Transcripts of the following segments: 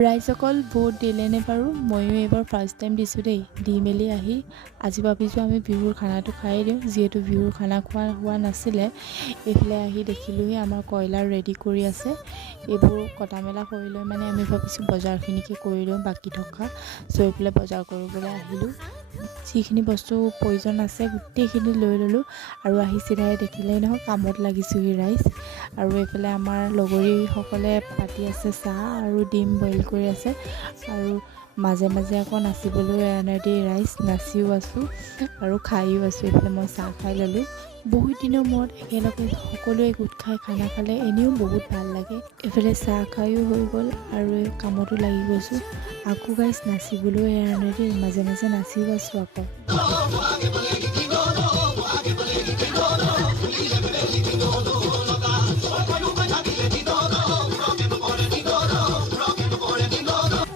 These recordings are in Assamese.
ৰাইজসকল ভোট দিলেনে বাৰু? ময়ো এইবাৰ ফাৰ্ষ্ট টাইম দিছোঁ দেই। দি মেলি আহি আজি ভাবিছোঁ আমি বিহুৰ খানাটো খাই দিওঁ, যিহেতু বিহুৰ খানা খোৱা হোৱা নাছিলে। এইফালে আহি দেখিলোঁহি আমাৰ কইলাৰ ৰেডি কৰি আছে। এইবোৰ কটা মেলা কৰি লৈ মানে আমি ভাবিছোঁ বজাৰখিনিকে কৰি লওঁ বাকী থকা। চ' এইফালে বজাৰ কৰিবলৈ আহিলোঁ। যিখিনি বস্তু প্ৰয়োজন আছে গোটেইখিনি লৈ ল'লোঁ আৰু আহি চিধাই দেখিলেই নহয় কামত লাগিছোঁহি ৰাইজ। আৰু এইফালে আমাৰ লগৰীসকলে পাতি আছে চাহ আৰু ডিম বইল কৰি আছে আৰু মাজে মাজে আকৌ নাচিবলৈ এৰা নাই দেই ৰাইজ, নাচিও আছোঁ আৰু খাইও আছোঁ। এইফালে মই চাহ খাই ল'লোঁ। বহুত দিনৰ মূৰত একেলগে সকলোৱে গোট খাই খানা খালে এনেও বহুত ভাল লাগে। এইফালে চাহ খাইও হৈ গ'ল আৰু কামতো লাগি গৈছোঁ। আকৌ গাইজ নাচিবলৈও এৰা নাই দেই, মাজে মাজে নাচিও আছোঁ আকৌ।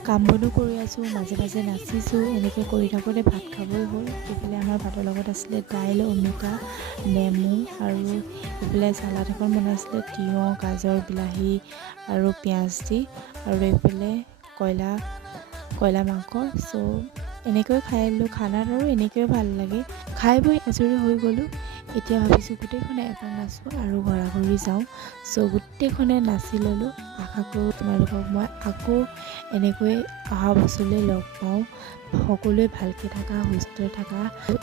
কাম বনো কৰি আছোঁ, মাজে মাজে নাচিছোঁ। এনেকৈ কৰি থাকোঁতে ভাত খাবই হ'ল। এইফালে আমাৰ ভাতৰ লগত আছিলে দাইল, অমিতা, নেমু আৰু এইফালে চালাড এখন বনাইছিলে তিয়ঁহ, গাজৰ, বিলাহী আৰু পিঁয়াজ দি। আৰু এইফালে কয়লা মাংস। চ' এনেকৈ খাই ল'লোঁ খানাত আৰু এনেকৈও ভাল লাগে। খাই বৈ আজৰি হৈ গ'লোঁ। এতিয়া ভাবিছোঁ গোটেইখনে এপাক নাচোঁ আৰু ঘৰা যাওঁ। চ' গোটেইখনে নাচি ল'লোঁ। আশা কৰোঁ তোমালোকক মই আকৌ এনেকৈ অহা বছৰলৈ লগ পাওঁ। সকলোৱে ভালকৈ থাকা, সুস্থ থাকা।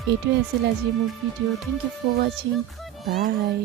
এইটোৱে আছিল আজি মোৰ ভিডিঅ'। থেংক ইউ ফৰ ৱাচিং। বাই।